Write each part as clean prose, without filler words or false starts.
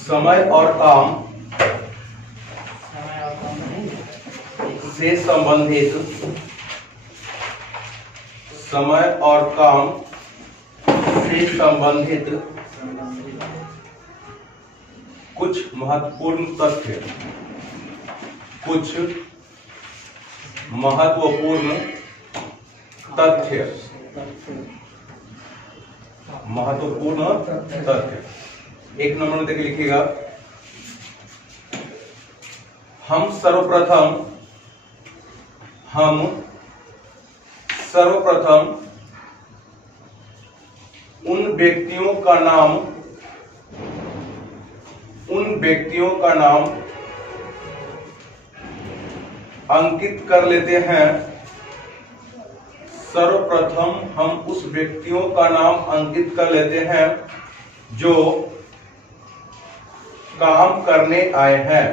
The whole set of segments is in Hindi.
समय और काम से संबंधित समय और काम से संबंधित कुछ महत्वपूर्ण तथ्य एक नंबर में देखिए लिखिएगा। हम सर्वप्रथम उन व्यक्तियों का नाम अंकित कर लेते हैं। सर्वप्रथम हम उस व्यक्तियों का नाम अंकित कर लेते हैं जो काम करने आए हैं।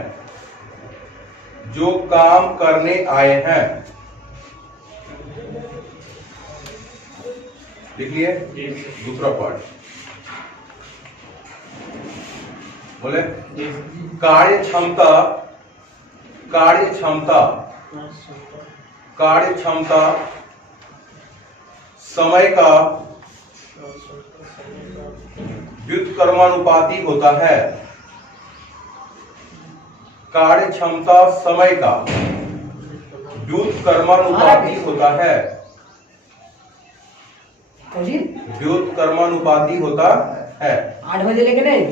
लिख लिए। दूसरा पार्ट बोले कार्य क्षमता समय का व्युत्क्रमानुपाती होता है। कार्य क्षमता समय का व्युत्क्रमानुपाती होता है। व्युत्क्रमानुपाती होता है। 8 बजे लेके नहीं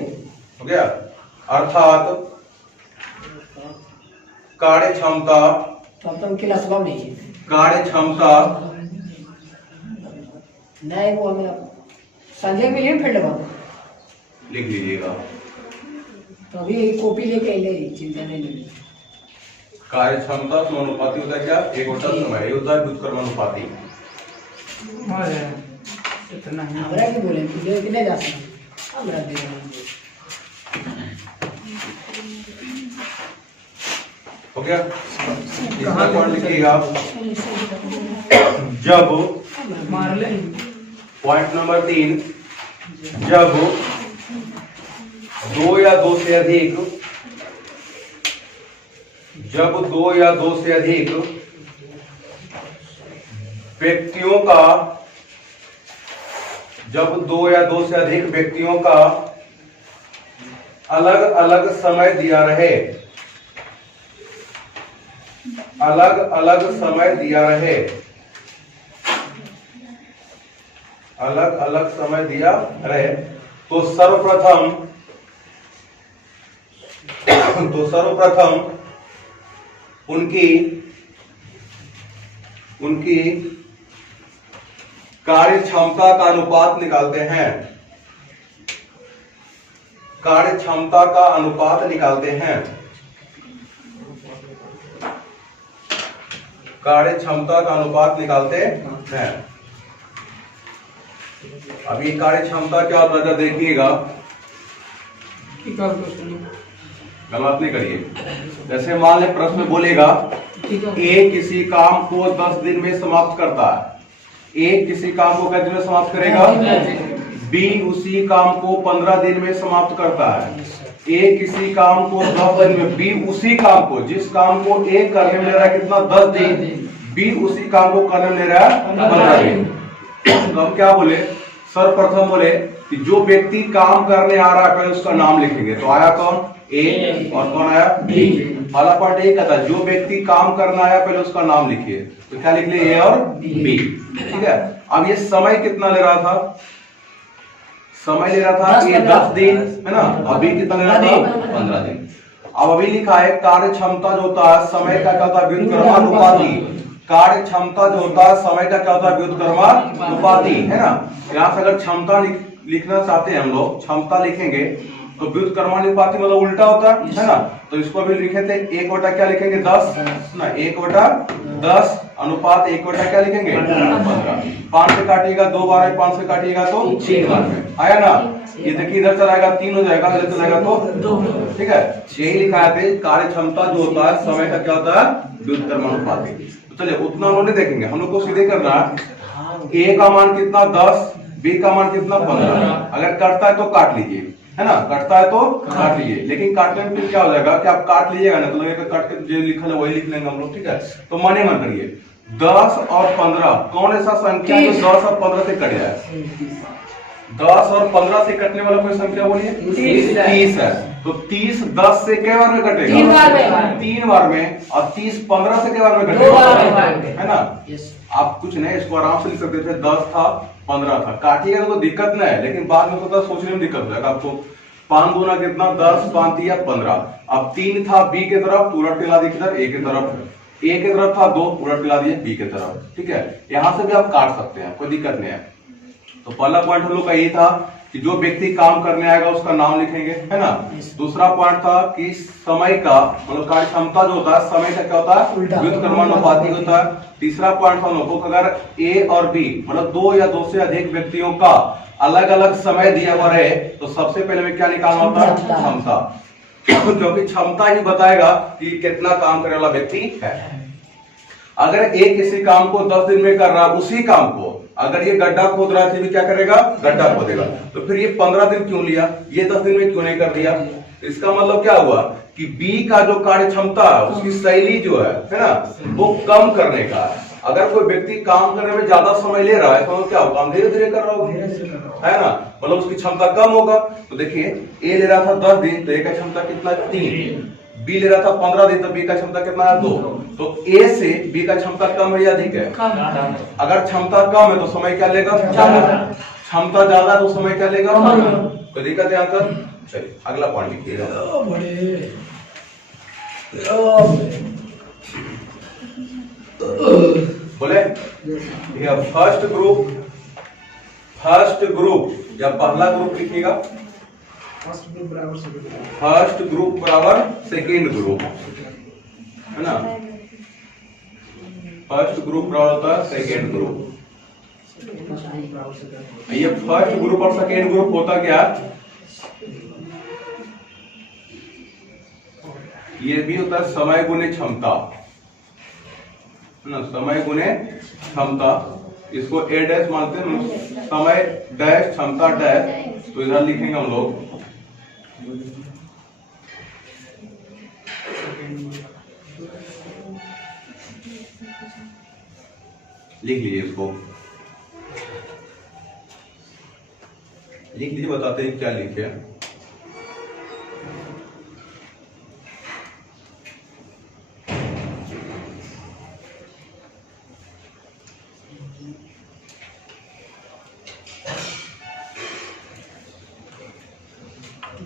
हो गया। अर्थात कार्य क्षमता तो अब तो क्लास कम नहीं है। कार्य क्षमता नहीं वो हमें संजय में ये फील्ड में लिख लीजिएगा। तो अभी कॉपी लेके ले चिंता नहीं लेनी। कार्य क्षमता समानुपाती होता है क्या? एक होता है समय, एक होता है व्युत्क्रमानुपाती। इतना हमरा की बोले कि नहीं जा सकता हमरा दे हो गया। इसका पॉइंट लिखिएगा। जब मार ले पॉइंट नंबर 3, जब दो या दो से अधिक व्यक्तियों का अलग अलग समय दिया रहे, तो सर्वप्रथम उनकी कार्य क्षमता का अनुपात निकालते हैं। कार्य क्षमता का अनुपात निकालते हैं। अब ये कार्य क्षमता क्या होता है देखिएगा। गलत नहीं करिए। जैसे मान ले प्रश्न में बोलेगा ए किसी काम को 10 दिन में समाप्त करता है। ए किसी काम को कितने दिन में समाप्त करेगा? बी उसी काम को 15 दिन में समाप्त करता है। ए किसी काम को 10 दिन में, बी उसी काम को, जिस काम को ए करने में ले रहा है कितना? 10 दिन, बी उसी काम को करने में ले रहा है 15 दिन। तो हम क्या बोले? सर्वप्रथम बोले कि जो व्यक्ति काम करने आ रहा है पहले उसका नाम लिखेंगे। तो आया कौन? ए। और कौन आया? बी। पहला पार्ट ए का था, जो व्यक्ति काम करना आया पहले उसका नाम लिखिए। तो क्या लिख लिए? ए और बी। ठीक है। अब ये समय कितना ले रहा था? समय ले रहा था ये 10 दिन, है ना। अभी कितना ले रहा था? 15 दिन। अब अभी लिखा है कार्य क्षमता जो होता है समय का क्या होता है? व्युत्क्रमानुपाती। कार्य क्षमता जो होता है समय का क्या होता है? व्युत्क्रमानुपाती, है ना। यहाँ से अगर क्षमता लिखना चाहते हैं हम लोग, क्षमता लिखेंगे तो व्युत्क्रमानुपाती मतलब उल्टा होता है ना। तो इसको भी लिखे थे 1 क्या लिखेंगे? 10 ना। 1/10 अनुपात 1 क्या लिखेंगे? 15। 5 से काटिएगा 2 बार, 5 से काटिएगा तो 3 बार में आया ना। ये देखिए इधर चलाएगा 3 हो जाएगा, इधर चलाएगा तो 2। ठीक है। यही लिखा है कार्य क्षमता जो होता है समय का क्या होता है? व्युत्क्रमानुपाती। तो चलिए उतना उन्होंने देखेंगे, हम लोग को सीधे करना है। ए का मान कितना? 10, बी का मान कितना? 15। अगर करता है तो काट लीजिए। है ना, कटता है तो काट लीजिए। लेकिन काटने में फिर क्या हो जाएगा कि आप काट लीजिएगा ना तो लगेगा काट के जो लिखा है वही लिख लेंगे हम लोग, ठीक है। तो मन ही मन करिए 10 और 15 कौन ऐसा संख्या जो 10 और 15 से कट जाए? 10 और 15 से कटने वाला कोई संख्या बोलिए? 30 है। तो 30 10 से कई बार में कटेगा? 3 बार में। और 30 15 से कई बार में कटेगा? है ना। आप कुछ नहीं, इसको आराम से लिख सकते थे 10 था 15 था, काटिएगा तो दिक्कत नहीं है, लेकिन बाद में होता सोचने में दिक्कत हो जाएगा आपको। 5 दूना कितना? 10, 5 या 15। अब 3 था बी के तरफ, उलट टिला दिए किधर? ए के तरफ। ए के तरफ था 2, उलट टिला दिए बी के तरफ, ठीक है। यहां से भी आप काट सकते हैं, कोई दिक्कत नहीं है। तो पहला पॉइंट हम लोग का ये था कि जो व्यक्ति काम करने आएगा उसका नाम लिखेंगे, है ना। दूसरा पॉइंट था कि समय का मतलब कार्य क्षमता जो होता है समय का क्या होता है? व्युत्क्रमानुपाती होता है। तीसरा पॉइंट हम लोग को अगर ए और बी मतलब 2 या 2 से अधिक व्यक्तियों का अलग अलग समय दिया हुआ रहे तो सबसे पहले में क्या निकालना होता है? क्षमता। क्योंकि क्षमता ही बताएगा कि कितना काम करने वाला व्यक्ति है। अगर एक किसी काम को 10 दिन में कर रहा है, उसी काम को अगर ये गड्ढा खोद रहा है तो क्या करेगा? गड्ढा खोदेगा। तो फिर ये 15 दिन क्यों लिया, ये 10 दिन में क्यों नहीं कर दिया? इसका मतलब क्या हुआ कि बी का जो कार्य क्षमता है उसकी शैली जो है ना, वो कम करने का है। अगर कोई व्यक्ति काम करने में ज्यादा समय ले रहा है तो क्या होगा? काम धीरे धीरे कर रहा होगा, है ना, मतलब उसकी क्षमता कम होगा। तो देखिए ए ले रहा था 10 दिन तो ए का क्षमता कितना? 3। बी ले रहा था 15 दिन तो बी का क्षमता कितना है? 2। तो ए से बी का क्षमता कम है या अधिक है? अगर क्षमता कम है तो समय क्या लेगा? क्षमता ज्यादा है तो समय क्या लेगा? कोई दिक्कत है आंसर? चलिए अगला पॉइंट लिखिएगा। बोले फर्स्ट ग्रुप या पहला ग्रुप लिखिएगा। फर्स्ट ग्रुप बराबर सेकेंड ग्रुप, है ना। फर्स्ट ग्रुप बराबर होता है सेकेंड ग्रुप। ये फर्स्ट ग्रुप और सेकेंड ग्रुप होता क्या? ये भी होता है समय गुने क्षमता, है ना, समय गुने क्षमता। इसको ए डैश मानते हैं, समय डैश क्षमता डैश। तो इधर लिखेंगे हम लोग लिख लीजिए, इसको लिख लीजिए, बताते हैं क्या लिखे।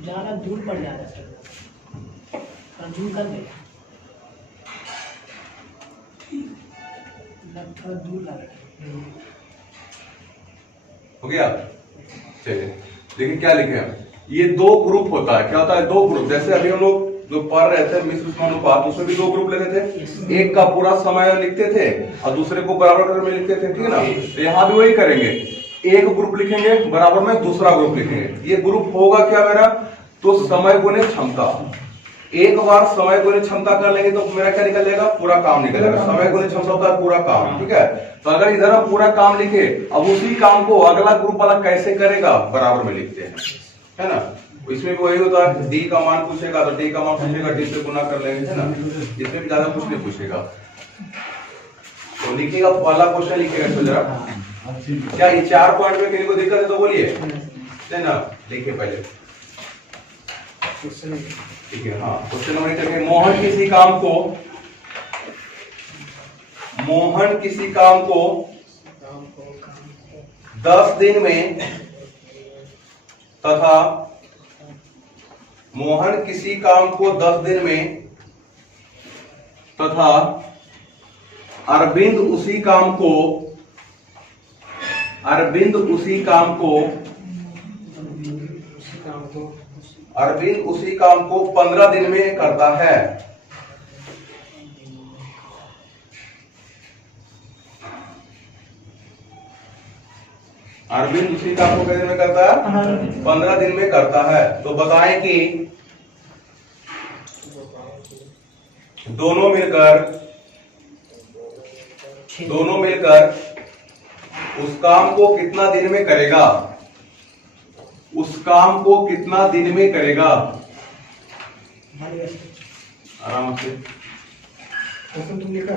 ज्यादा दूर पड़ जा रहा है, जूम कर दे, थोड़ा दूर लग रहा है। हो गया? चलिए देखिए क्या लिखे हैं। ये 2 ग्रुप होता है। क्या होता है? 2 ग्रुप। जैसे अभी हम लोग जो पढ़ रहे थे मिश्र समानुपात, उसमें भी 2 ग्रुप लेते थे। एक का पूरा समय लिखते थे और दूसरे को बराबर में लिखते थे, ठीक है ना। तो यहाँ भी वही करेंगे, एक ग्रुप लिखेंगे बराबर में दूसरा ग्रुप लिखेंगे। ये ग्रुप होगा क्या मेरा? तो समय गुने क्षमता। एक बार समय गुने क्षमता कर लेंगे तो मेरा क्या निकल जाएगा? पूरा काम निकल जाएगा। समय गुने क्षमता होता है पूरा काम, ठीक है। तो अगर इधर हम पूरा काम लिखे, अब उसी काम को अगला ग्रुप वाला कैसे करेगा? बराबर में लिखते हैं, है ना। इसमें भी वही होता है, डी का मान पूछेगा तो डी का मान पूछेगा, डी से गुना कर लेंगे, है ना। इसमें भी ज्यादा कुछ नहीं पूछेगा। तो लिखिएगा, पहला क्वेश्चन लिखिएगा तो जरा। क्या ये 4 पॉइंट में किसी को दिक्कत है तो बोलिए, है ना। लिखिए पहले, ठीक है। हाँ, क्वेश्चन नंबर 1 लिखिए। मोहन किसी काम को 10 दिन में तथा मोहन किसी काम को 10 दिन में तथा अरविंद उसी काम को 15 दिन में करता है। अरविंद उसी काम को कितने दिन में करता है? 15 दिन में करता है। तो बताएं कि दोनों मिलकर उस काम को कितना दिन में करेगा? उस काम को कितना दिन में करेगा? आराम से। तुम लिखा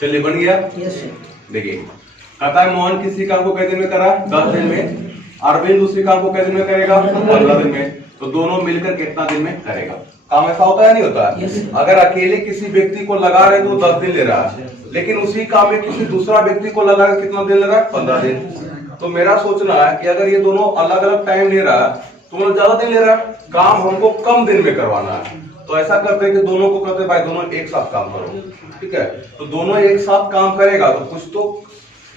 चलिए बन गया। यस देखिए कहता है मोहन किसी काम को कितने दिन में करा? 10 दिन में। अरविंद दूसरी काम को कितने दिन में करेगा? 15 दिन में। तो दोनों मिलकर कितना दिन में करेगा? काम ऐसा होता है नहीं होता है? अगर अकेले किसी व्यक्ति को लगा रहे तो 10 दिन ले रहा है, लेकिन उसी काम में किसी दूसरा व्यक्ति को लगा रहे कितना दिन ले रहा है? 15 दिन। तो मेरा सोचना है कि अगर ये दोनों अलग अलग टाइम ले रहा है तो मतलब ज्यादा दिन ले रहा है, काम हमको कम दिन में करवाना है। तो ऐसा करते हैं कि दोनों को कहते हैं भाई दोनों एक साथ काम करो, ठीक है? तो दोनों एक साथ काम करेगा तो कुछ तो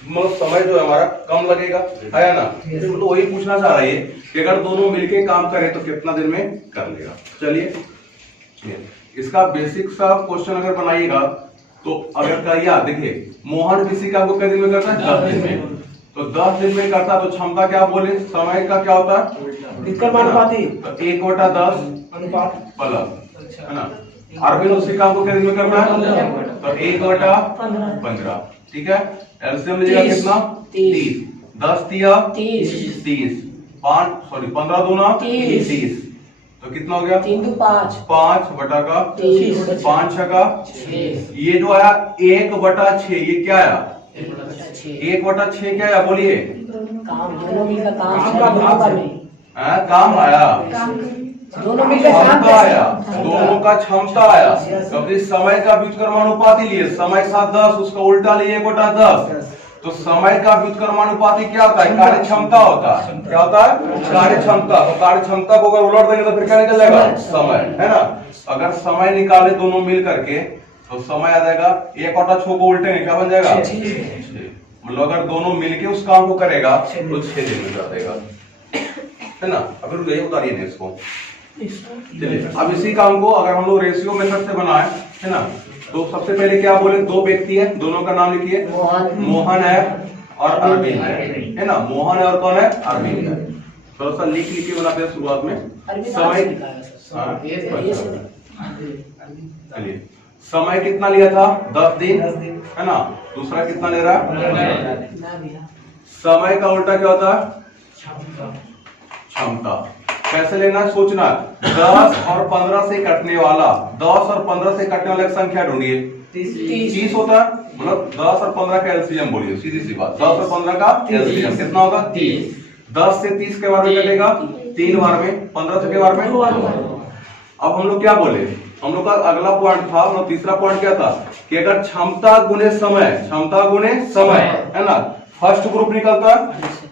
मतलब समय जो है हमारा कम लगेगा, है ना? तो वही पूछना चाह रही है कि अगर दोनों मिलके काम करें तो कितना दिन में कर लेगा। चलिए इसका बेसिक सा क्वेश्चन अगर बनाइएगा तो अगर करिए, देखिए मोहन किसी काम को कितने दिन में करता है? 10 दिन में। तो 10 दिन में करता तो क्षमता क्या बोले? समय का क्या होता है? तो 1/10 अनुपात प्लस, है ना? अरविंद उसी काम को कितने दिन में करना है? तो 1/15, ठीक है? एलसीएम लीजिएगा कितना? 30। 10 तिया 30, 15 दूना 30। तो कितना हो गया? 3 2 5 5 बटा का 5 का 6। ये जो आया 1/6, ये क्या आया? 1/6 क्या आया बोलिए? काम दोनों मिलकर काम काम आया, दोनों मिलकर काम क्षमता आया, दोनों का क्षमता आया। कभी समय का व्युत्क्रमानुपाती लिए, समय 7 10, उसका उल्टा लिए 1/10। तो समय का व्युत्क्रमानुपाती क्या होता है? कार्य क्षमता होता है। क्या होता है? कार्य क्षमता। तो कार्य क्षमता को अगर उलट देंगे तो फिर क्या निकल जाएगा? समय, है ना? अगर समय निकाले दोनों मिल करके तो समय आ जाएगा 1/6 को उल्टेंगे क्या बन जाएगा? 6। मतलब अगर दोनों मिलके उस काम को करेगा तो 6 दिन में कर देगा, है ना? अभी यही उतारिए ना इसको। चलिए अब इसी काम को अगर हम लोग रेशियो मेथड से बनाए, है ना? तो सबसे पहले क्या बोले? दो व्यक्ति है, दोनों का नाम लिखिए। मोहन है और अरविंद है ना? मोहन है और कौन है? अरविंद है। थोड़ा सा लिख के बनाते हैं शुरुआत में। चलिए समय कितना लिया था? 10 दिन, है ना? दूसरा कितना ले रहा है? समय का उल्टा क्या होता है? क्षमता। कैसे लेना है सोचना। 10 और 15 से कटने वाला, 10 और 15 से कटने वाला एक संख्या ढूंढिए। 30 होता है, मतलब 10 और 15 का एलसीएम बोलिए, सीधी सी बात। 10 और 15 का एलसीएम कितना होगा? 30। 10 से 30 के बार में कटेगा 3 बार में, 15 से के बार में। अब हम लोग क्या बोले? हम लोग का अगला पॉइंट था, मतलब तीसरा पॉइंट क्या था कि अगर क्षमता गुणे समय, क्षमता गुणे समय, है ना? फर्स्ट ग्रुप निकलता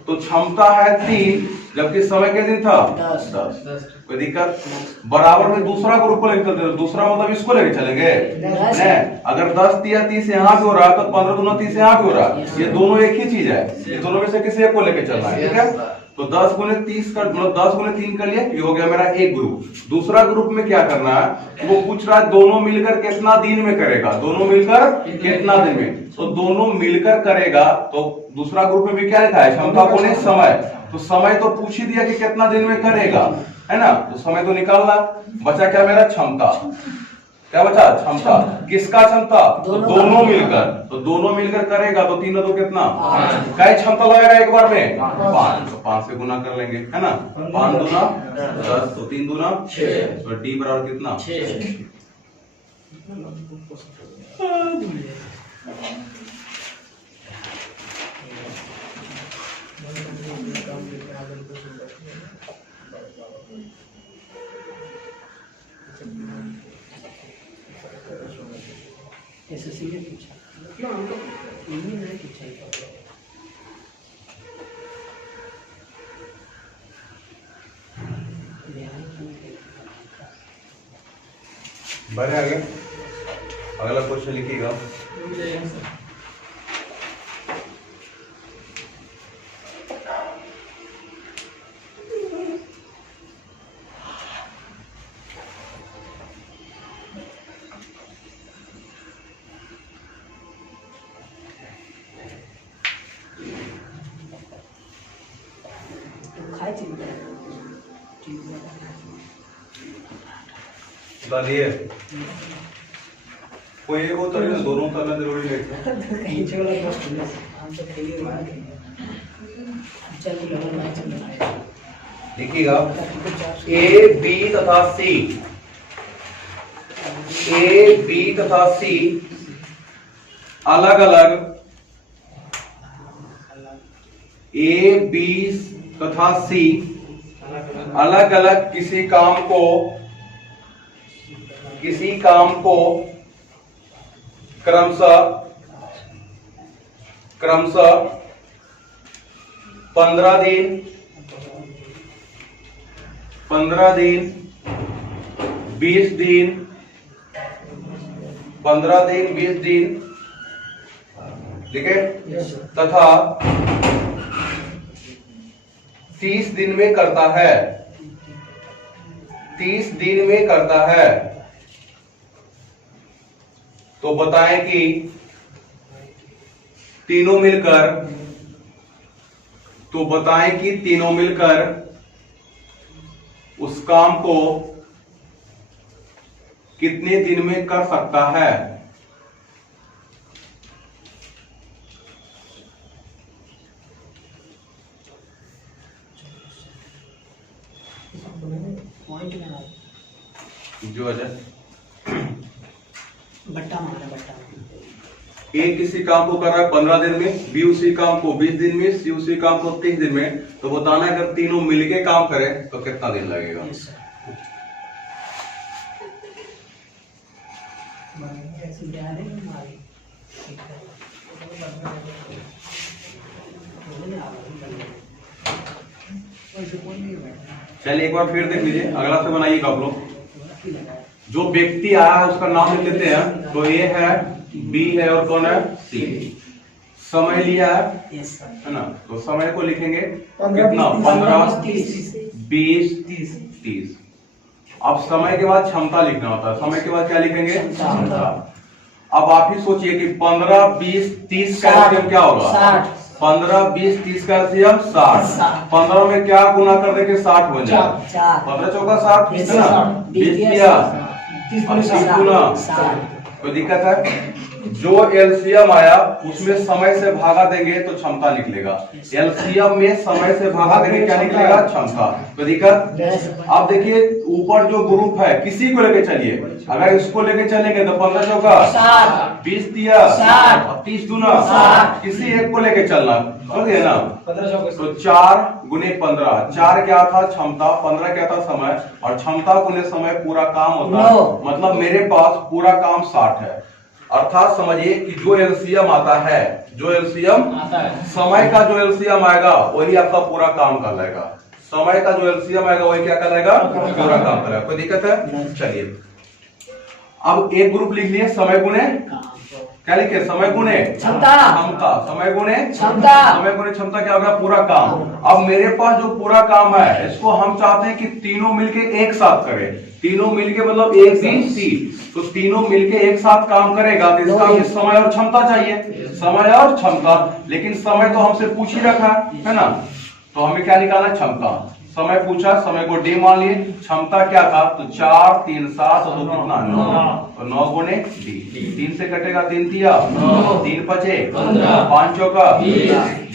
तो क्षमता है 3, जबकि समय के दिन था 10। कोई दिक्कत? बराबर में दूसरा ग्रुप को लेकर चलते, दूसरा मतलब इसको लेके चलेंगे। अगर 10 तिया 30 यहाँ पे हो रहा है तो 15 दूना 30 यहाँ पे हो रहा है। ये दोनों एक ही चीज है, ये दोनों में से किसी एक को लेके चलना है, ठीक है? तो 10 गुने 30 का मतलब 10 गुने 3 कर लिए, ये हो गया मेरा एक ग्रुप। दूसरा ग्रुप में क्या करना है? वो पूछ रहा है दोनों मिलकर कितना दिन में करेगा, दोनों मिलकर कितना दिन में। तो दोनों मिलकर करेगा तो दूसरा ग्रुप में भी क्या लिखा है? क्षमता गुणे समय। तो समय तो पूछ ही दिया कि कितना दिन में करेगा, है ना? तो समय तो निकालना। बचा क्या मेरा? क्षमता। क्या बचा? क्षमता। किसका क्षमता? तो दोनों मिलकर। तो दोनों मिलकर करेगा तो 3 2 कितना? क्या क्षमता लगेगा एक बार में? 5। तो 5 से गुना कर लेंगे, है ना? 5 दूना 10, तो 3 दूना 6। तो डी बराबर कितना? 6। किसी ने पूछा मतलब हम लोग इन्हीं ने पूछा ही बढ़े आगे। अगला क्वेश्चन लिखिएगा। डालिए कोई एक होता है दोनों करना जरूरी नहीं है। कहीं छोड़ा हम तो खेलिए चल लेवल मैच चल रहा है। लिखिएगा ए बी तथा सी, ए बी तथा सी अलग अलग, ए बी तथा सी अलग अलग किसी काम को क्रमशः 15 दिन 20 दिन 15 दिन 20 दिन ठीक है तथा 30 दिन में करता है, 30 दिन में करता है तो बताएं कि तीनों मिलकर उस काम को कितने दिन में कर सकता है। जो अजय बट्टा मारा बट्टा। ए किसी काम को कर रहा है 15 दिन में, बी उसी काम को 20 दिन में, सी उसी काम को 30 दिन में, तो बताना है अगर तीनों मिलके काम करें तो कितना दिन लगेगा। चलिए एक बार फिर देख लीजिए, अगला से बनाइएगा आप लोग। जो व्यक्ति आया है उसका नाम लिख लेते हैं, तो ए है, बी है और कौन है, सी। समय लिया है ना, तो समय को लिखेंगे कितना 15 20 30। अब समय के बाद क्षमता लिखना होता है, समय के बाद क्या लिखेंगे क्षमता। अब आप ही सोचिए कि 15 20 30 का एलसीएम क्या होगा 15 20 30 का एलसीएम 60। 15 में क्या गुना कर देंगे 60 बन जाए, 15 चौका 60 है ना, 20 किया 30 गुना, कोई दिक्कत है। जो एलसीएम आया उसमें समय से भागा देंगे तो क्षमता निकलेगा, एलसीएम में समय से भागा देंगे क्या निकलेगा क्षमता, कोई दिक्कत। अब देखिए ऊपर जो ग्रुप है किसी को लेके चलिए, अगर इसको लेके चलेंगे तो 15 चौका 20 दिया 30 गुना, किसी एक को लेके चलना समझ गए ना। तो 4 गुने 15, 4 क्या था क्षमता, 15 क्या था समय, और क्षमता गुने समय पूरा काम होता है, मतलब मेरे पास पूरा काम 60 है। अर्थात समझिए कि जो एलसीएम आता है, जो एलसीएम समय का जो एलसीएम आएगा वही आपका पूरा काम कर लेगा, समय का जो एलसीएम आएगा वही क्या कहलाएगा पूरा काम करेगा, कोई दिक्कत है। चलिए अब एक ग्रुप लिख लिए समय गुणे क्या लिखे, समय गुणे क्षमता, समय गुणे क्षमता, समय गुणे क्षमता क्या होगा पूरा काम। अब मेरे पास जो पूरा काम है इसको हम चाहते हैं कि तीनों मिलके एक साथ करें, तीनों मिलके मतलब ए बी सी, तो तीनों मिलके एक साथ काम करेगा तो इसका हमें समय और क्षमता चाहिए, समय और क्षमता। लेकिन समय तो हमसे पूछ ही रखा है ना, तो हमें क्या निकालना क्षमता। समय पूछा, समय को डी मान लिए, क्षमता क्या था तो 4 3 7 तो कितना 9, तो 9 गुने डी, 3 से कटेगा 3 दिया 3 बचे 5 चौका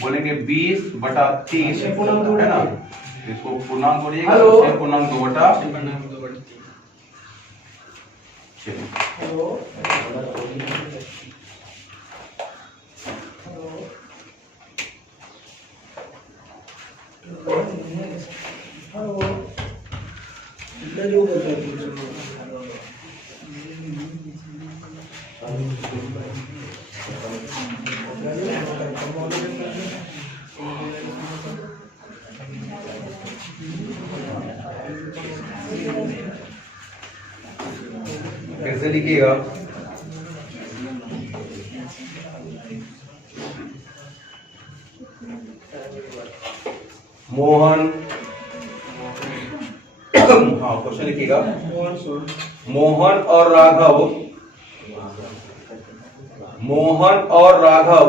बोलेंगे 20/30 है ना, इसको पूर्णांक बोलिएगा, पूर्णांक 2/। हेलो कैसे लिखिएगा? मोहन, हाँ क्वेश्चन लिखिएगा। मोहन और राघव, मोहन और राघव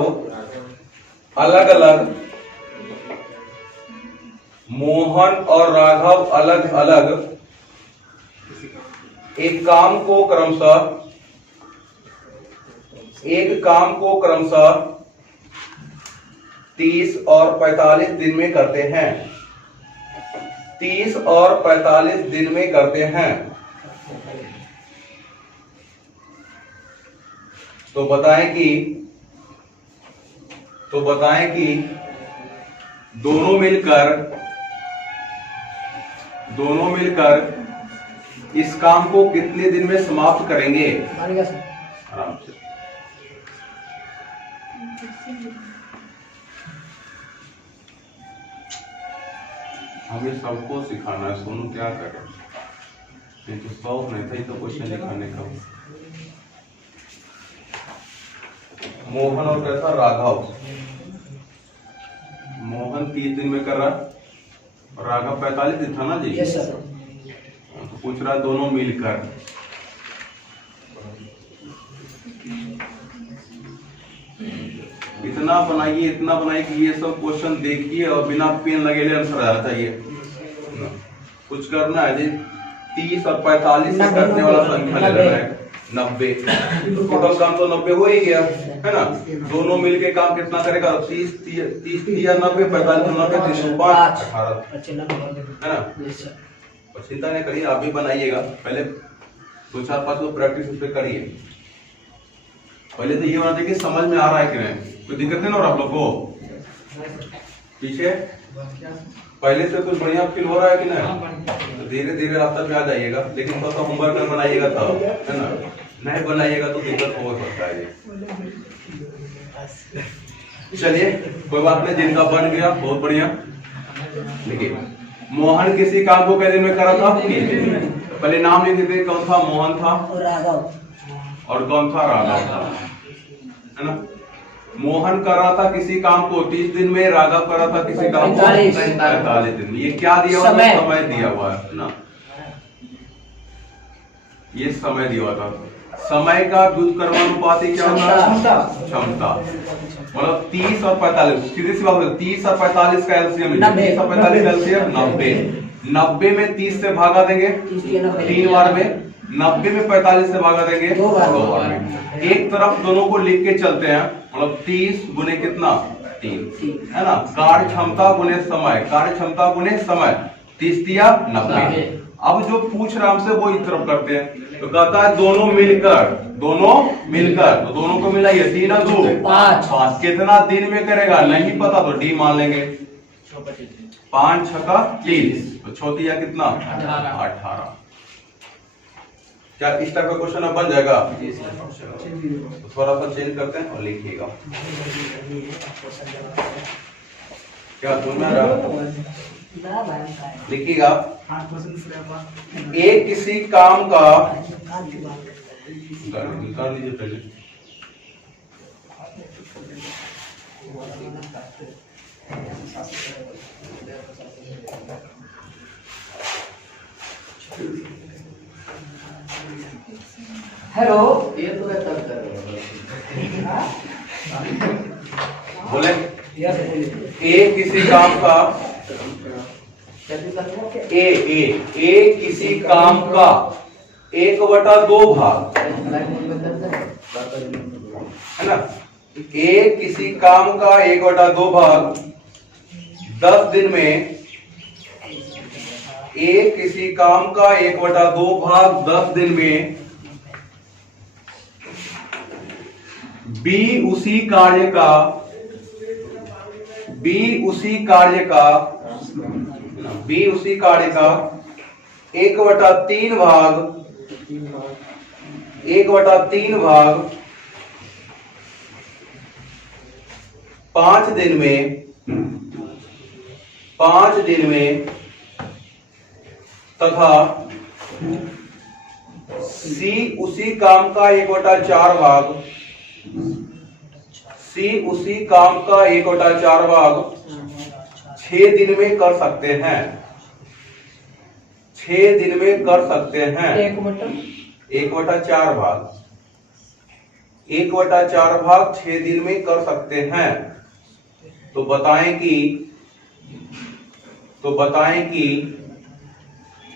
अलग अलग, मोहन और राघव अलग अलग एक काम को क्रमशः 30 और 45 दिन में करते हैं। 30 और 45 दिन में करते हैं। तो बताएं कि दोनों मिलकर इस काम को कितने दिन में समाप्त करेंगे? आराम से। हमें सबको सिखाना है, सोनू क्या करें? ये तो शौक नहीं था, ये तो क्वेश्चन लिखाने का। मोहन और कैसा राघव, मोहन 30 दिन में कर रहा और राघव 45 दिन था ना जी? Yes sir. तो पूछ रहा दोनों मिलकर। इतना बनाइए कि ये सब क्वेश्चन देखिए और बिना पेन लगेले आंसर आ जाना चाहिए। कुछ करना है जी, 30 और 45 से करने वाला संख्या ले लेना है 90। टोटल काम तो 90 हो ही गया है ना। दोनों मिलके काम कितना करेगा? 30 या 90, 45 90, 305 18 है ना। और चिंता नहीं करिए, आप भी बनाइएगा। पहले 2-4-5 को प्रैक्टिस उस पर करिए। पहले तो ये होना चाहिए कि समझ में आ रहा है कि नहीं, कोई दिक्कत नहीं ना और आप लोग को पीछे पहले से कुछ बढ़िया फील हो रहा है कि नहीं? तो धीरे धीरे रास्ता पे आ जाइएगा। लेकिन थोड़ा सा होमवर्क बनाइएगा तब, है ना। नहीं बनाइएगा तो दिक्कत हो सकता है। चलिए कोई बात नहीं, जिनका बन गया बहुत बढ़िया। देखिए, मोहन किसी काम को कितने दिन में करा था? पहले नाम लिख देते, कौन था? मोहन था और कौन था? राघव था, है ना। मोहन कर रहा था किसी काम को 30 दिन में, राघव कर रहा था किसी काम को 45 दिन में। ये क्या दिया हुआ? समय दिया हुआ है ना, ये समय दिया हुआ था। समय का व्युत्क्रमानुपाती क्या होता है? क्षमता। मतलब 30 और 45, सीधी सी बात है, 30 और 45 का एलसीएम, 30 और 45 एलसीएम 90। 90 में 30 से भागा देंगे 3 बार में, 90 में 45 से भागा देंगे 2 बार में। एक तरफ दोनों को लिख के चलते हैं, मतलब 30 गुने कितना? 3, है ना। कार्य क्षमता गुने समय, कार्य क्षमता गुने समय, 30 या 90। अब जो पूछ रहा हमसे वो इस तरफ करते हैं। तो कहता है दोनों मिलकर, तो दोनों को मिलाइए, 3 और 2 5। कितना दिन में करेगा नहीं पता तो डी मान लेंगे। 5 6 30, तो 6 या कितना? 18। क्या इस टाइप का क्वेश्चन अब बन जाएगा? तो थोड़ा सा चेंज करते हैं और लिखिएगा। क्या सुनना रहा? लिखिएगा, एक किसी काम का, निकाल लीजिए पहले। हेलो, बोले एक किसी काम का, ए किसी काम का 1/2 भाग, है ना। ए किसी काम का 1/2 भाग 10 दिन में, ए किसी काम का 1/2 भाग 10 दिन में, बी उसी कार्य का 1/3 भाग 5 दिन में तथा सी उसी काम का 1/4 भाग, सी उसी काम का 1/4 भाग 6 दिन में कर सकते हैं, 6 दिन में कर सकते हैं। 1/4 भाग 1/4 भाग 6 दिन में कर सकते हैं। तो बताएं कि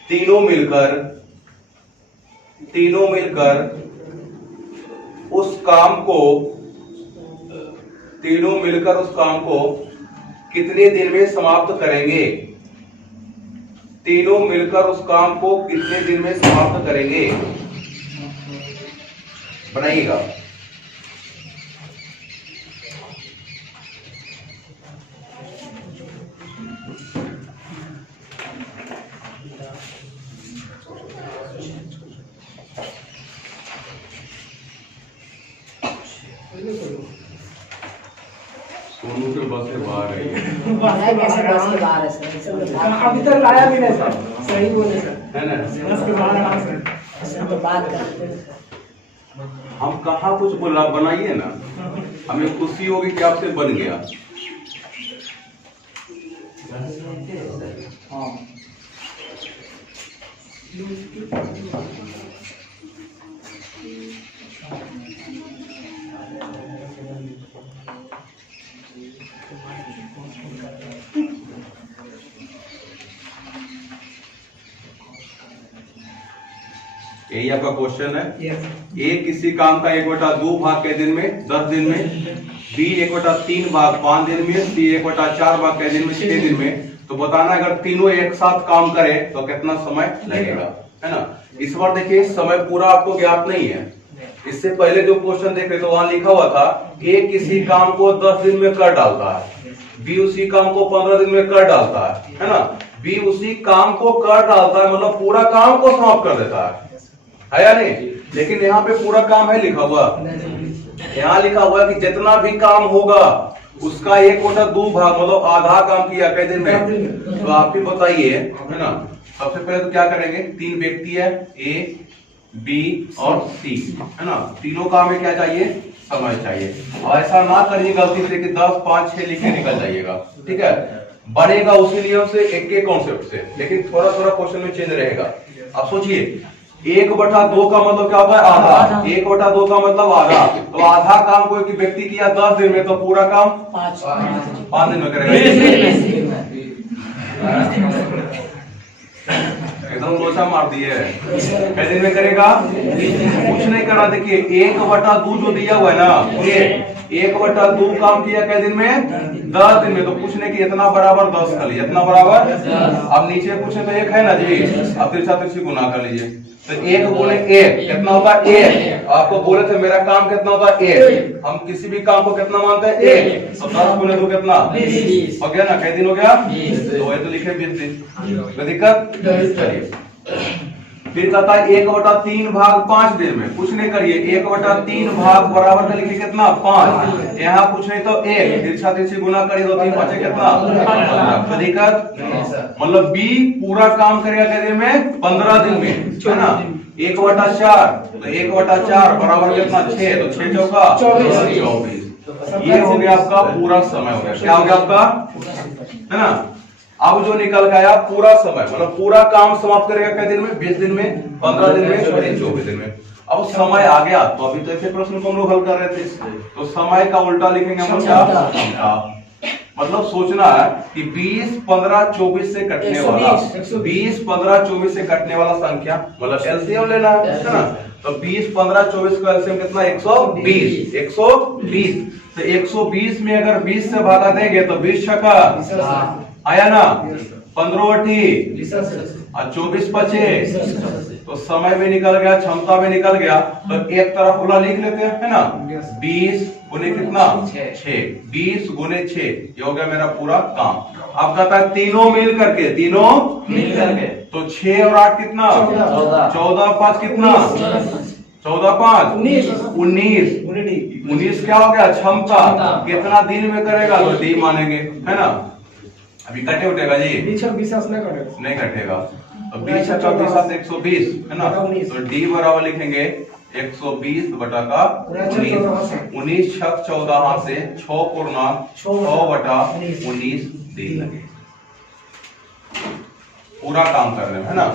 तीनों मिलकर उस काम को कितने दिन में समाप्त करेंगे? तीनों मिलकर उस काम को कितने दिन में समाप्त करेंगे? बनाइएगा। सोनू के बस से बाहर है। कैसे बस के बाहर है सर? अभी तक लाया भी नहीं सर, सही बोले सर, है ना? बस के बाहर कहाँ सर? तो बात करते हैं। हम कहाँ कुछ बोला, बनाइए ना, हमें खुशी होगी कि आपसे बन गया। हाँ यही आपका क्वेश्चन है। यस ए किसी काम का 1/2 भाग के दिन में 10 दिन में, बी 1/3 भाग 5 दिन में, सी 1/4 भाग के दिन में 6 दिन में। तो बताना अगर तीनों एक साथ काम करे तो कितना समय लगेगा, है ना? इस बार देखिए समय पूरा आपको ज्ञात नहीं है। इससे पहले जो क्वेश्चन देखे तो वहां लिखा हुआ था ए किसी काम को 10 दिन में कर डालता है, बी उसी काम को 15 दिन में कर डालता है ना? बी उसी काम को कर डालता है मतलब पूरा काम को समाप्त कर देता है या नहीं? लेकिन यहाँ पे पूरा काम है लिखा हुआ, यहाँ लिखा हुआ है कि जितना भी काम होगा उसका 1/2 भाग मतलब आधा काम किया कई दिन में। तो आप ही बताइए, है ना? सबसे पहले तो क्या करेंगे, 3 व्यक्ति है ए बी और सी, है ना? तीनों काम में क्या चाहिए, समय चाहिए। और ऐसा ना करिए गलती से कि 10 5 6 लिख के निकल जाइएगा, ठीक है? बनेगा उसी नियम से, एक के कॉन्सेप्ट से, लेकिन थोड़ा थोड़ा क्वेश्चन में चेंज रहेगा। आप सोचिए 1/2 का मतलब क्या होता है, आधा। 1/2 का मतलब आधा। तो आधा काम कोई व्यक्ति किया 10 दिन में, तो पूरा काम 5 दिन में करेगा। एकदम लोचा मार दिए। कितने दिन में करेगा, कुछ नहीं करना। देखिए 1/2 जो दिया हुआ है ना, ये 1/2 काम किया कै दिन में, 10 दिन में। तो पूछने की इतना बराबर 10 कर लीजिए, इतना बराबर। अब नीचे पूछे तो 1 है ना जी, अब तिरछा तिरछी गुना कर लीजिए। तो 1 गुणे 1 कितना होता है, 1। आपको बोले थे मेरा काम कितना होता है, 1। हम किसी भी काम को कितना मानते हैं, 1। तो 10 गुणे 2 कितना, 20 हो गया ना? कै दिन हो गया, तो ये तो लिखे 20 दिन। कोई दिक्कत? चलिए फिर कहता है 1/3 भाग 5 दिन में। कुछ नहीं करिए, 1/3 भाग बराबर का लिखिए कितना, 5। यहाँ कुछ नहीं तो 1, तिरछा तिरछी गुना करिए तो 3 5 कितना, 15। दिक्कत मतलब बी पूरा काम करेगा कितने में, 15 दिन में, है ना? 1/4 तो 1/4 बराबर कितना, 6। तो 6 चौका 24। ये हो गया आपका पूरा समय हो गया। क्या हो गया आपका, है ना? अब जो निकल गया पूरा समय मतलब पूरा काम समाप्त करेगा कितने दिन में, 20 दिन में, 15 दिन में, 24 दिन में। अब समय आ गया तो अभी तो ऐसे प्रश्न को हम लोग हल कर रहे थे, तो समय का उल्टा लिखेंगे हम क्या, मतलब सोचना है कि 20 15 24 से कटने वाला 20 15 24 से कटने वाला संख्या मतलब एलसीएम लेना है ना? तो 20 15 24 का एलसीएम कितना, 120। 120 तो 120 में अगर 20 से भागा देंगे तो 20 छक्का आया ना, 15 20 और 24 25। तो समय में निकल गया, क्षमता में निकल गया। तो एक तरफ पूरा लिख लेते हैं, है ना? 20 गुने कितना, 6। 20 गुने 6 ये हो गया मेरा पूरा काम। अब कहता है तीनों मिल करके तो 6 और 8 कितना, 14 5 कितना, 14 5 19 19 19 क्या हो गया? क्षमता। कितना दिन में करेगा तो डी मानेंगे, है ना। अभी कटे उठेगा जी? 20 नहीं करेगा, नहीं कटेगा। तो 20 का 120 है ना, तो डी बराबर लिखेंगे 120 बटा का 19 छक 14 हाथ से 6 पूर्णांक 6 बटा 19 दिन लगे पूरा काम करने में, है ना।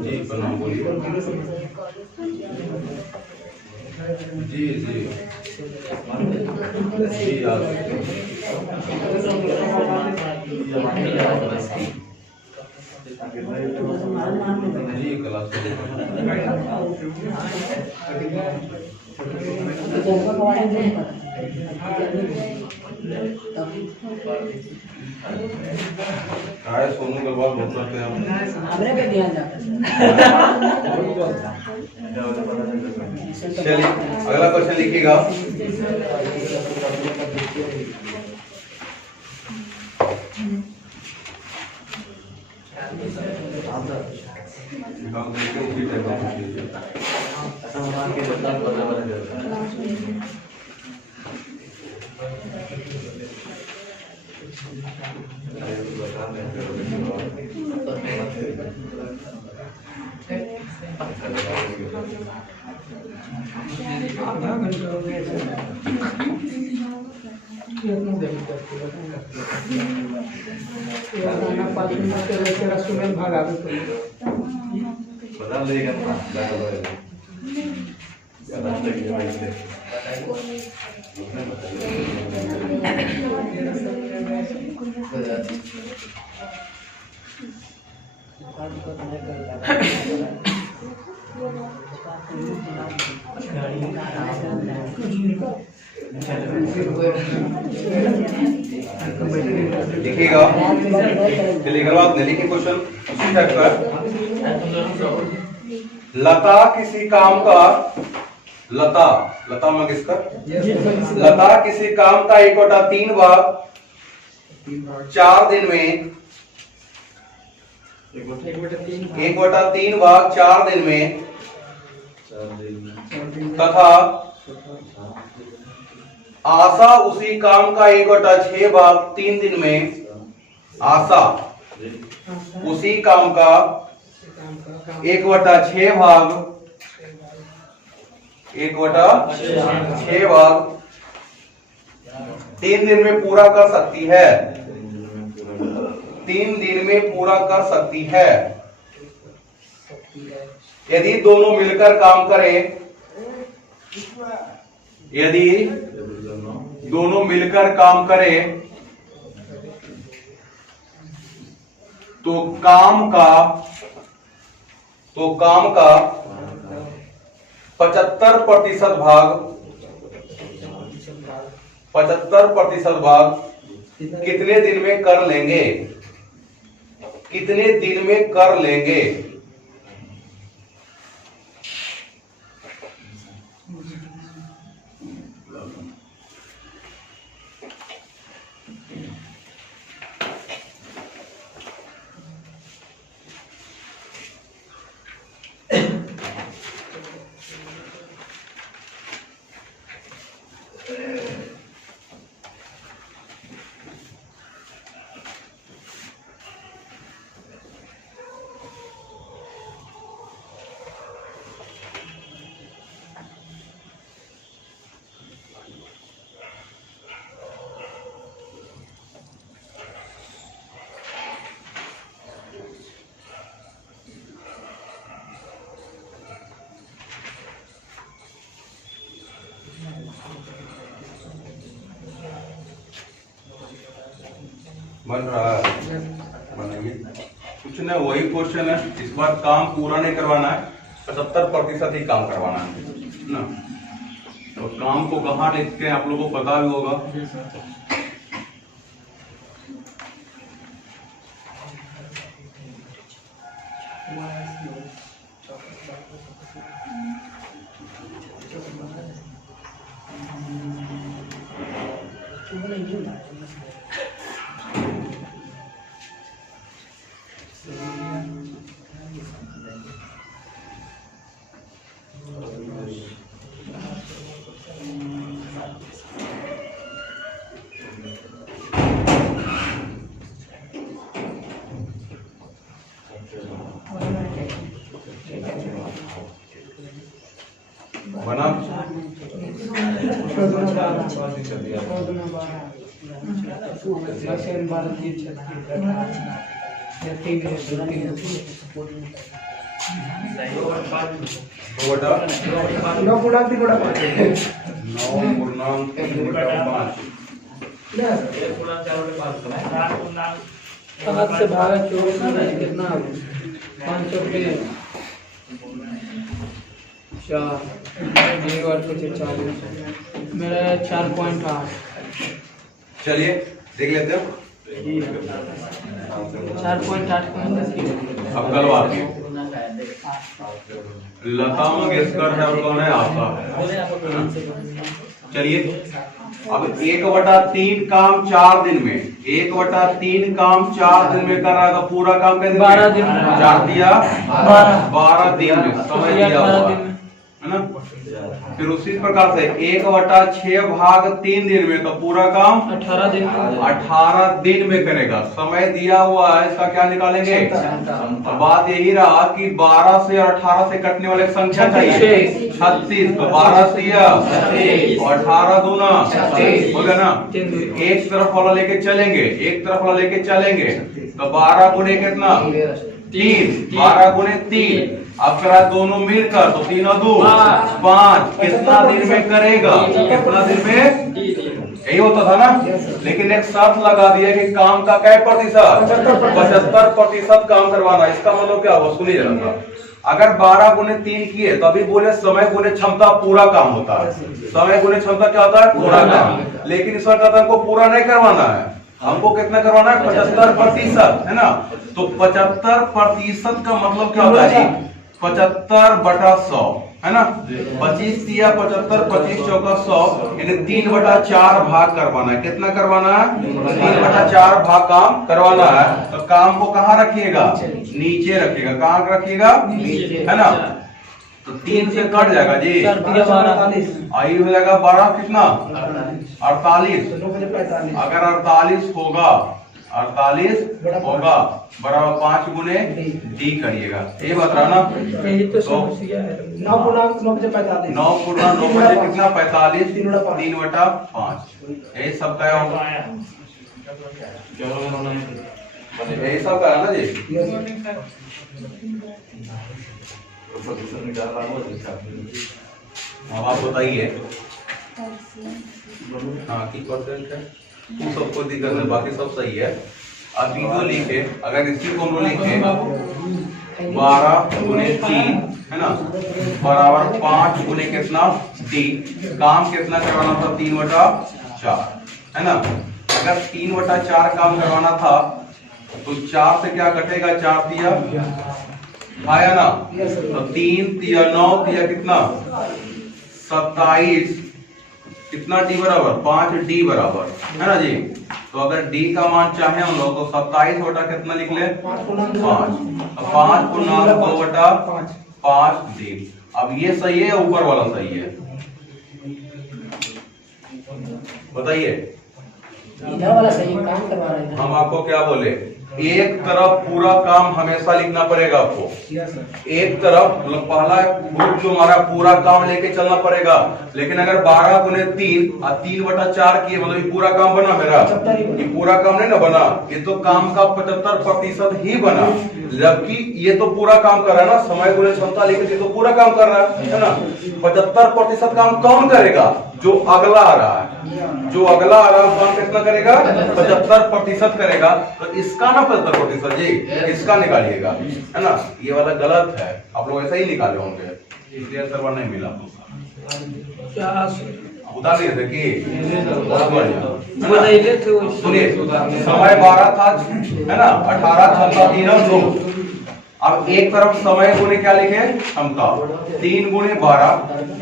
जी प्रणाम, बोलिए। जी जी जी जी क्लास काय सोनू गलवाल बोल सकते हैं हम। हमरे पे ध्यान जाता चलिए अगला क्वेश्चन लिखिएगा। आधा घंटा हो गया गाना 5 मिनट के तेरा सुमेल भाग आगे तो बदल देगा ना लिखिएगा। चलिए गलवात ने लिखिए क्वेश्चन उसी टाइप का। लता किसी काम का लता मंगेशकर लता किसी काम का 1/3 भाग 4 दिन में 1/3 भाग 4 दिन में तथा आशा उसी काम का 1/6 भाग 3 दिन में आशा उसी काम का 1/6 भाग 3 दिन में पूरा कर सकती है 3 दिन में पूरा कर सकती है। यदि दोनों मिलकर काम करें तो काम का 75% भाग कितने दिन में कर लेंगे? बन रहा है, बनाइए। कुछ नहीं, वही क्वेश्चन है। इस बार काम पूरा नहीं करवाना है, 75% ही काम करवाना है ना। तो काम को कहाँ लिखते हैं आप लोगों को पता भी होगा। बना तो बटा 9 पूर्णांक 3 बटा 5 9 पूर्णांक 3 बटा 5। 7 से भागा 24 कितना 5 पे 4 मेरा 4.8। चलिए देख लेते हैं 4.8 को अब गलवा दिए। लता मंगेशकर है और कौन है आपका है। चलिए अब 1/3 काम 4 दिन में, 1/3 काम 4 दिन में कर रहा है। पूरा काम कैसे 12 दिन 4 दिया 12 दिन में समय दिया हुआ है ना। फिर उसी प्रकार से 1/6 भाग 3 दिन में, तो पूरा काम 18 दिन में करेगा। समय दिया हुआ है, इसका क्या निकालेंगे। तो बात यही रहा कि 12 से और 18 से कटने वाले संख्या चाहिए 36। तो 12 दिया 18 दूना हो गया ना। एक तरफ वाला लेके चलेंगे, एक तरफ वाला लेके चलेंगे, तो 12 गुने कितना 3, 12 गुने 3। अब करा दोनों मिलकर तो 3 और 2 5। कितना दिन में करेगा, कितना दिन में, यही होता था ना। लेकिन एक शर्त लगा दिया कि काम का क्या प्रतिशत 75% काम करवाना। इसका मतलब क्या हुआ, सुनिए जरा। अगर 12 गुने 3 किए तो अभी बोले समय गुने क्षमता पूरा काम होता है। समय गुने क्षमता क्या होता है, पूरा काम। लेकिन इस वक्त हमको पूरा नहीं करवाना है, हमको कितना करवाना है 75% है ना। तो 75% का मतलब क्या होता है जी, 75/100 है ना। 25 दिया 75, 25 चौका 100, यानी 3/4 भाग करवाना है। कितना करवाना है 3/4 भाग काम करवाना है। तो काम को कहाँ रखिएगा, नीचे रखिएगा। कहाँ रखिएगा, है ना। तो 3 से कट जाएगा जी, आई हो जाएगा 12 कितना 48। अगर 48 होगा बराबर 5 गुने डी करिएगा। ये बता रहा ना। तो 9 पूर्णांक 9 बजे 45 9 पूर्णांक 9 बजे कितना 45 3/5। यही सब का यही सब का है ना जी। अब आप बताइए हाँ की परसेंट है, वो सब कोई दिक्कत नहीं, बाकी सब सही है। अब जो लिखे, अगर इसी को हम लोग लिखे 12 गुने 3 है ना बराबर 5 गुने कितना डी। काम कितना करवाना था 3/4 है ना। अगर 3/4 काम करवाना था तो 4 से क्या कटेगा, 4 दिया आया ना। तो 3 दिया 9 दिया कितना 27, कितना डी बराबर 5 डी बराबर है ना जी। तो अगर डी का मान चाहे हम लोग तो 27 बटा कितना लिख ले 5। 5 पूर्णांक 2/5 डी। अब ये सही है या ऊपर वाला सही है, बताइए। इधर वाला सही काम करवा रहे हैं। हम आपको क्या बोले, एक तरफ पूरा काम हमेशा लिखना पड़ेगा आपको। एक तरफ मतलब पहला ग्रुप जो हमारा पूरा काम लेके चलना पड़ेगा। लेकिन अगर 12 गुने 3 और 3/4 किए मतलब ये पूरा काम बना मेरा, ये पूरा काम नहीं ना बना, ये तो काम का 75% ही बना। जबकि ये तो पूरा काम कर रहा है ना, समय गुणे क्षमता लेकर ये तो पूरा काम कर रहा है ना। 75% काम कौन करेगा? जो अगला आ रहा है, जो अगला आ रहा है काम कितना करेगा? 75% करेगा। तो इसका ना 75% जी, इसका निकालिएगा, है ना। ये वाला गलत है, आप लोग ऐसा ही निकाले होंगे, इसलिए आंसर नहीं मिला। उतार दिए थे कि बहुत बढ़िया। सुनिए, समय 12 था, है ना, 18 क्षमता 3 और 2। अब एक तरफ समय गुणे क्या लिखे? क्षमता। 3 गुणे 12,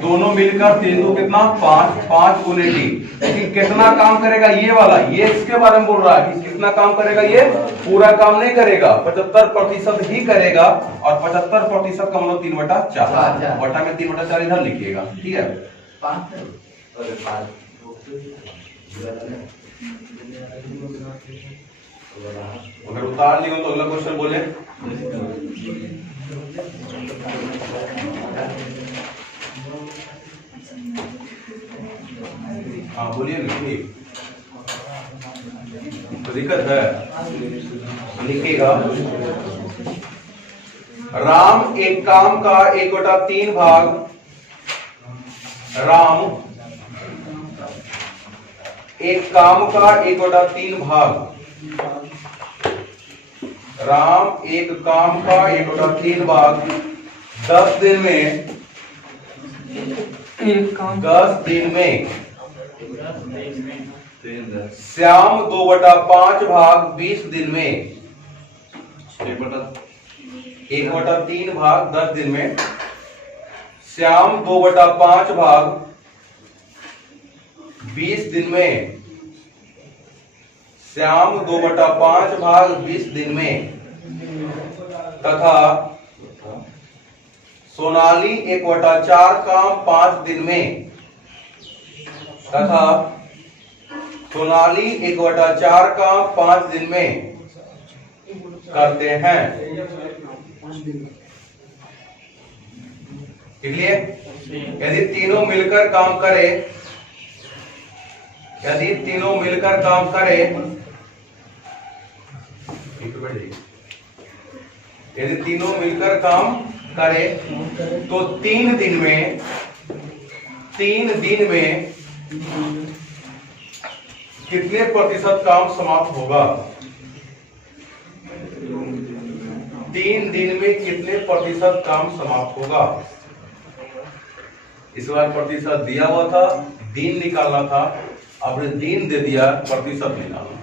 दोनों मिलकर 3 दो कितना? 5, 5 गुणे डी। लेकिन कितना काम करेगा ये वाला? ये इसके बारे में बोल रहा है कि कितना काम करेगा ये? पूरा काम नहीं करेगा, 75% ही करेगा। और 75% का मतलब 3/4। बटा में 3/4 इधर लिखिएगा, ठीक है। अगर उतार लियो तो अगला क्वेश्चन बोले। हाँ बोलिए ना, तो दिक्कत है, लिखिएगा। राम एक काम का 1/3 भाग, राम एक काम का 1/3 भाग, राम एक काम का 1/3 भाग 10 दिन में, 10 दिन में, श्याम 2/5 भाग 20 दिन में, 1/3 भाग 10 दिन में, श्याम 2/5 भाग 20 दिन में, श्याम 2/5 भाग 20 दिन में, तथा सोनाली 1/4 काम 5 दिन में, तथा सोनाली 1/4 काम 5 दिन में करते हैं। यदि तीनों मिलकर काम करे, यदि तीनों मिलकर काम करे, यदि तीनों मिलकर काम करे तो 3 दिन में, 3 दिन में कितने प्रतिशत काम समाप्त होगा? 3 दिन में कितने प्रतिशत काम समाप्त होगा? इस बार प्रतिशत दिया हुआ था, दिन निकालना था, आपने दिन दे दिया, प्रतिशत निकालना।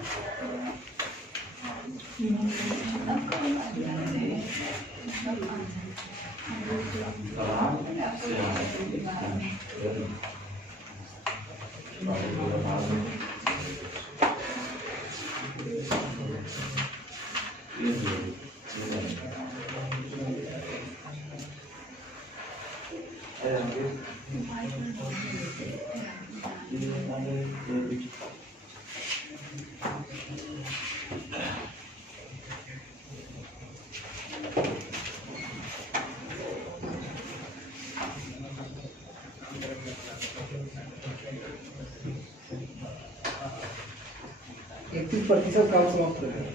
प्रतिशत काम समाप्त करें।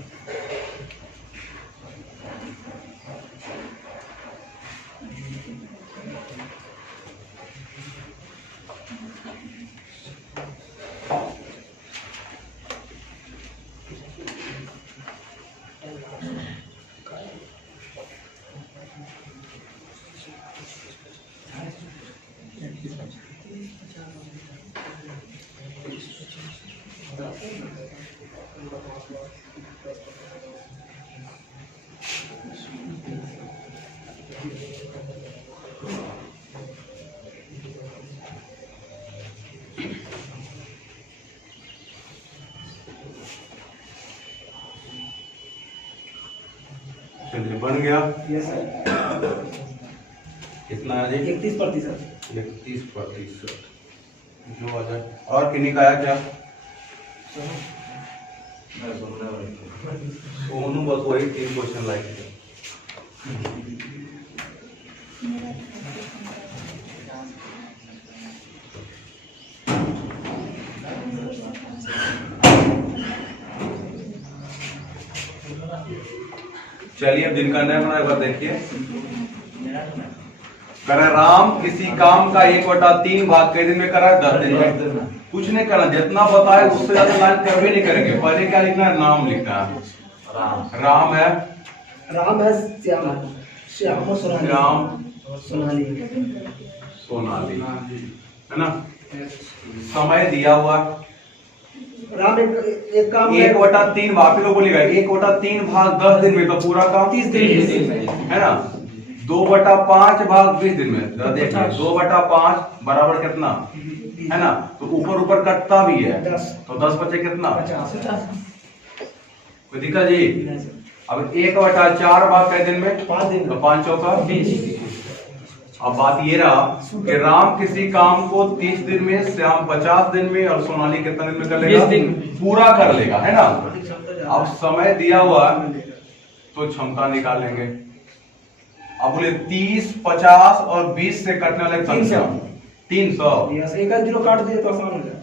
चलिए बन गया। Yes sir. कितना है जी? 31%। 31% जो आ जाए। और किन्हीं का आया क्या? सोनू बस वही 3 क्वेश्चन लाइक थे। चलिए अब दिन का नया बना एक बार देखिए। करा राम किसी काम का 1/3 भाग कई दिन में करा? 10 दिन में। कुछ नहीं करना, जितना बताए उससे ज्यादा लाइन कर भी नहीं करेंगे। पहले क्या लिखना है? नाम लिखना है। राम है, राम है श्याम, श्याम सोनाली है ना। समय दिया हुआ राम एक काम 1/3 भाग, फिर बोलेगा 1/3 भाग 10 दिन में, तो पूरा काम 30 दिन है ना। 2/5 भाग 20 दिन में, जरा देखिए 2/5 बराबर कितना है ना। तो ऊपर ऊपर कटता भी है, 10, तो 10 बचे कितना? 50, कोई दिक्कत जी? अब 1/4 भाग कई दिन में? 5 दिन, तो 5 चौका 20। अब बात ये रहा कि राम किसी काम को 30 दिन में, श्याम 50 दिन में और सोनाली कितने दिन में कर लेगा? 20 दिन पूरा कर लेगा, है ना। अब समय दिया हुआ तो क्षमता निकालेंगे। अब बोले 30, 50 और 20 से कटने वाले संख्या 300। एक 0 काट दिए तो आसान हो जाए।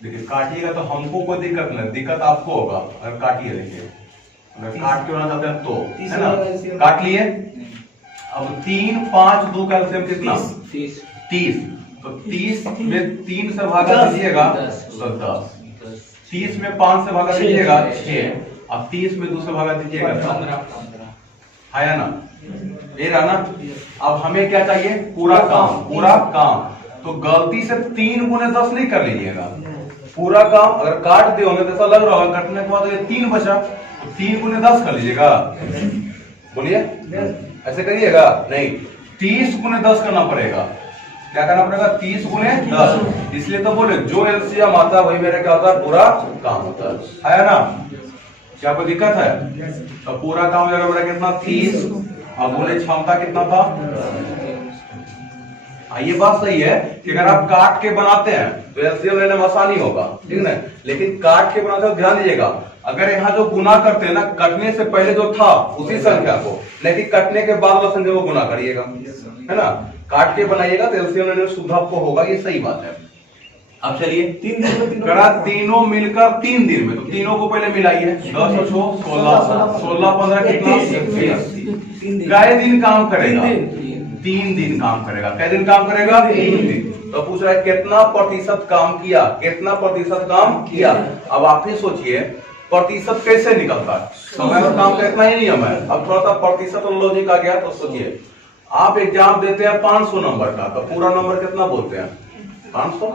देखिए काटिएगा तो हमको कोई दिक्कत नहीं, दिक्कत आपको होगा अगर काटिए। देखिए अगर काट के होना चाहते हैं तो, है ना। काट लिए। अब 3, 5, 2 का एलसीएम कितना? 30। तो 30 में 3 से भागा दीजिएगा तो 10। 30 में 5 से भागा दीजिएगा 6। अब 30 में 2 से भागा दीजिएगा 15 है ना। ये रहा ना। अब हमें क्या चाहिए? पूरा काम। पूरा काम तो गलती से 3 गुने 10 नहीं कर लीजिएगा। पूरा काम अगर काट दिए होंगे तो ऐसा लग रहा होगा कटने के बाद ये 3 बचा, तो 3 गुने 10 कर लीजिएगा। बोलिए ऐसे करिएगा नहीं, 30 गुने 10 करना पड़ेगा। क्या करना पड़ेगा? 30 गुने 10। इसलिए तो बोले जो एलसीएम आता है वही मेरा क्या होता है? पूरा काम होता है ना। क्या कोई दिक्कत है? तो पूरा काम हो जाएगा मेरा कितना? 30। अब बोले क्षमता कितना था? ये बात सही है कि अगर आप काट के बनाते हैं तो एलसीएम लेने में आसानी होगा, ठीक है। लेकिन काट के बनाते हो ध्यान दीजिएगा, अगर यहाँ जो गुना करते हैं ना, कटने से पहले जो था उसी संख्या को, लेकिन कटने के बाद वाला संख्या को गुना करिएगा, है ना। काट के बनाइएगा तो एलसीएम लेने में सुविधा आपको होगा, ये सही बात है। अब चलिए 3 दिन में करा तीनों मिलकर 3 दिन में, तो तीनों को पहले मिलाइए। 10 और 16, 16, 15 कितना? 80। कै दिन काम करेगा? 3 दिन काम करेगा। कै दिन काम करेगा? 3 दिन। तो पूछ रहा है कितना प्रतिशत काम किया? कितना प्रतिशत काम किया? अब आप ही सोचिए प्रतिशत कैसे निकलता है? समय और काम का इतना ही नियम है। अब थोड़ा सा प्रतिशत और लॉजिक आ गया तो सोचिए, आप एग्जाम देते हैं 500 नंबर का, तो पूरा नंबर कितना बोलते हैं? 500।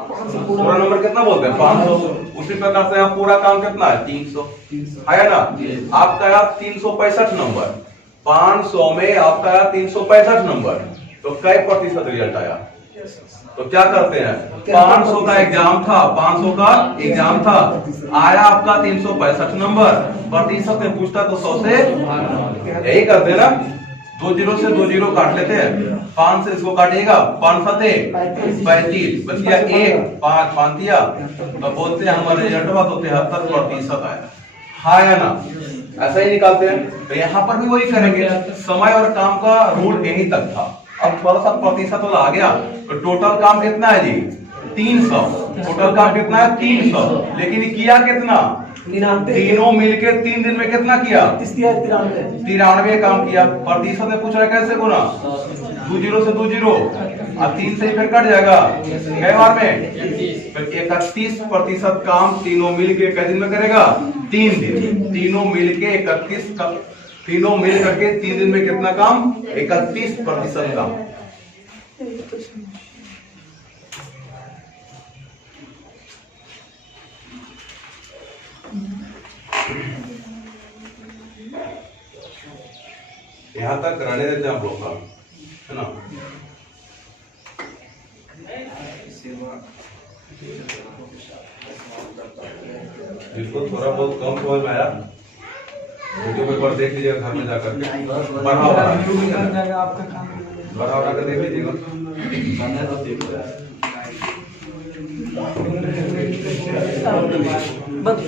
पूरा नंबर कितना बोलते हैं? 500। उसी प्रकार से यहाँ पूरा काम कितना है? 300 है ना। आपका यहाँ 365 नंबर, 500 में आपका आया 365 नंबर, तो कै प्रतिशत रिजल्ट आया? तो क्या करते हैं? 500 का एग्जाम था, 500 का एग्जाम था, आया आपका 365 नंबर, प्रतिशत में पूछता तो 100 से यही करते हैं ना। 2 0 से 2 0 काट लेते हैं। 5 से इसको काटिएगा, 5 7 35 बच गया 1, 5 दिया, तो बोलते हैं हमारा रिजल्ट हुआ तो 73% आया, हाँ या ना। ऐसा ही निकालते हैं। तो यहाँ पर भी वही करेंगे। समय और काम का रूल यही तक था। अब थोड़ा सा प्रतिशत वाला आ गया, तो टोटल काम कितना है जी? 300। टोटल काम कितना है? 300। लेकिन किया कितना? तीनों मिलके 3 दिन में कितना किया? 93 काम किया। प्रतिशत में पूछ रहा है कैसे गुना? 2 0 से 2 0 और 3 से फिर कट जाएगा कई बार में। 31% काम तीनों मिलके कितने दिन में करेगा? 3 दिन। तीनों मिलके 31 का, तीनों मिल करके 3 दिन में कितना काम? 31% काम। यहाँ तक रहने देते हैं आप लोग का, है ना। जिसको थोड़ा बहुत कम समझ में आया वीडियो पे पर देख लीजिएगा, घर में जाकर बढ़ा कर देख लीजिएगा। बंद